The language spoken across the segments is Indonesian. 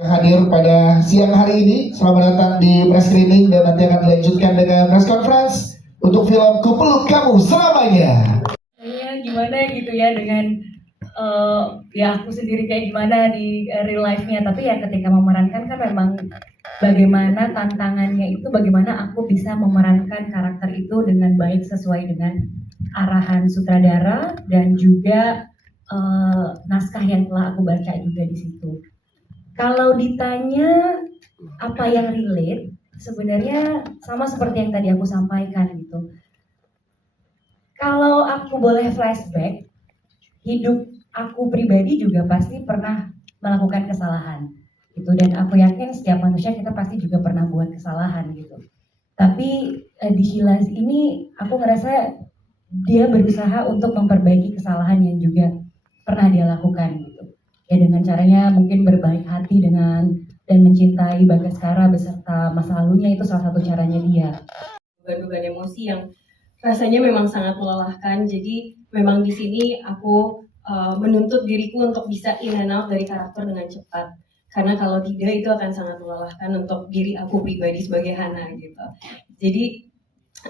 hadir pada siang hari ini. Selamat datang di press screening dan nanti akan dilanjutkan dengan press conference untuk film Ku Peluk Kamu Selamanya. Gimana gitu ya dengan ya aku sendiri kayak gimana di real life-nya, tapi ya ketika memerankan kan memang bagaimana tantangannya itu, bagaimana aku bisa memerankan karakter itu dengan baik sesuai dengan arahan sutradara dan juga naskah yang telah aku baca juga di situ. Kalau ditanya apa yang relate, sebenarnya sama seperti yang tadi aku sampaikan gitu. Kalau aku boleh flashback, hidup aku pribadi juga pasti pernah melakukan kesalahan gitu, dan aku yakin setiap manusia kita pasti juga pernah buat kesalahan gitu. Tapi di Hilas ini aku ngerasa dia berusaha untuk memperbaiki kesalahan yang juga pernah dia lakukan gitu. Ya dengan caranya mungkin berbaik hati dengan dan mencintai Bagaskara beserta masa lalunya, itu salah satu caranya dia. Beban emosi yang rasanya memang sangat melelahkan. Jadi memang di sini aku menuntut diriku untuk bisa in and out dari karakter dengan cepat. Karena kalau tidak itu akan sangat melelahkan untuk diri aku pribadi sebagai Hana gitu. Jadi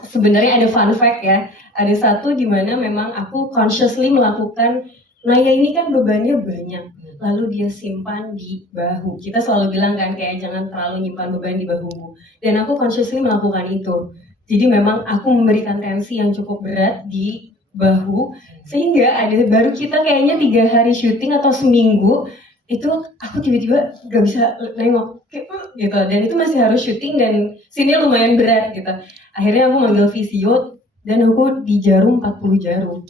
sebenarnya ada fun fact ya. Ada satu di mana memang aku consciously melakukan, Naya ini kan bebannya banyak, lalu dia simpan di bahu. Kita selalu bilang kan kayak jangan terlalu nyimpan beban di bahumu. Dan aku consciously melakukan itu. Jadi memang aku memberikan tensi yang cukup berat di bahu, sehingga ada baru kita kayaknya 3 hari syuting atau seminggu, itu aku tiba-tiba gak bisa nengok kayak gitu, dan itu masih harus syuting dan scene-nya lumayan berat gitu. Akhirnya aku manggil visio dan aku dijarum 40 jarum.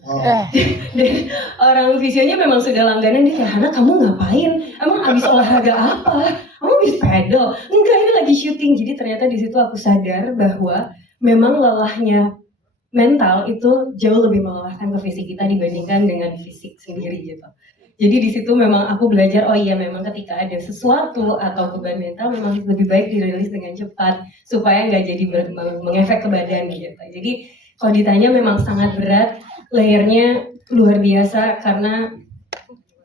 Dan orang visionya memang sudah langganan, dia kayak, Hana kamu ngapain? Emang abis olahraga apa? Kamu abis pedal? Enggak, ini lagi syuting. Jadi ternyata di situ aku sadar bahwa memang lelahnya mental itu jauh lebih melelahkan ke fisik kita dibandingkan dengan fisik sendiri gitu. Jadi di situ memang aku belajar, oh iya memang ketika ada sesuatu atau beban mental memang lebih baik dirilis dengan cepat supaya nggak jadi mengefek ke badan gitu. Jadi kalau ditanya memang sangat berat, layernya luar biasa karena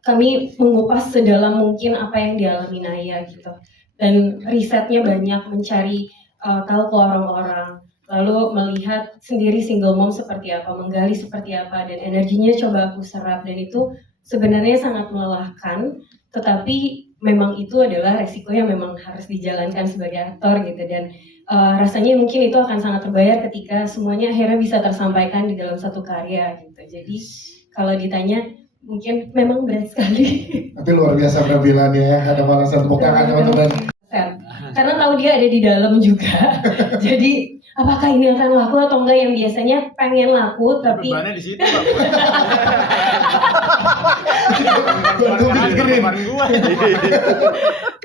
kami mengupas sedalam mungkin apa yang dialami Naya gitu. Dan risetnya banyak, mencari tahu ke orang-orang, lalu melihat sendiri single mom seperti apa, menggali seperti apa, dan energinya coba aku serap, dan itu sebenarnya sangat melelahkan, tetapi memang itu adalah resiko yang memang harus dijalankan sebagai aktor gitu. Dan rasanya mungkin itu akan sangat terbayar ketika semuanya akhirnya bisa tersampaikan di dalam satu karya gitu. Jadi kalau ditanya mungkin memang berat sekali. Tapi luar biasa penampilannya ya, ada balasan tepuk tangan teman-teman. Karena tahu dia ada di dalam juga. Jadi apakah ini akan laku atau enggak, yang biasanya pengen laku tapi bebannya di situ Pak.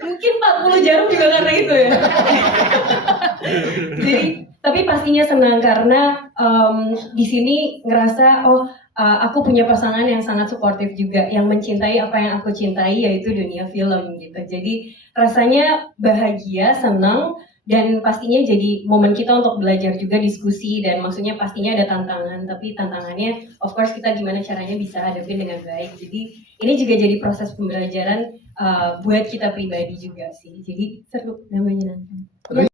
Mungkin 40 jarum juga karena itu ya. Jadi tapi pastinya senang karena di sini ngerasa aku punya pasangan yang sangat suportif juga, yang mencintai apa yang aku cintai, yaitu dunia film gitu. Jadi rasanya bahagia, senang, dan pastinya jadi momen kita untuk belajar juga, diskusi, dan maksudnya pastinya ada tantangan, tapi tantangannya of course kita gimana caranya bisa hadapin dengan baik. Jadi ini juga jadi proses pembelajaran buat kita pribadi juga sih. Jadi seru namanya nanti.